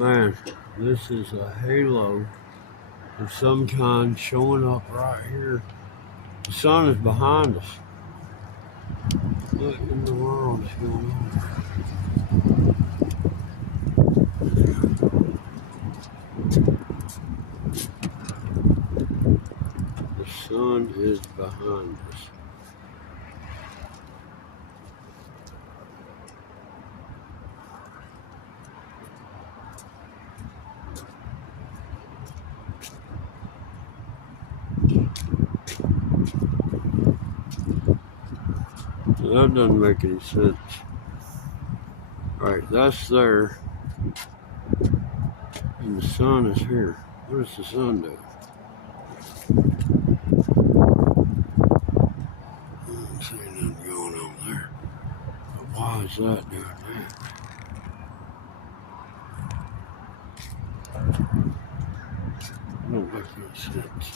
Man, this is a halo of some kind showing up right here. The sun is behind us. What in the world is going on? The sun is behind us. That doesn't make any sense. Alright, that's there. And the sun is here. What does the sun do? I don't see nothing going on there. But why is that doing that? It don't make any sense.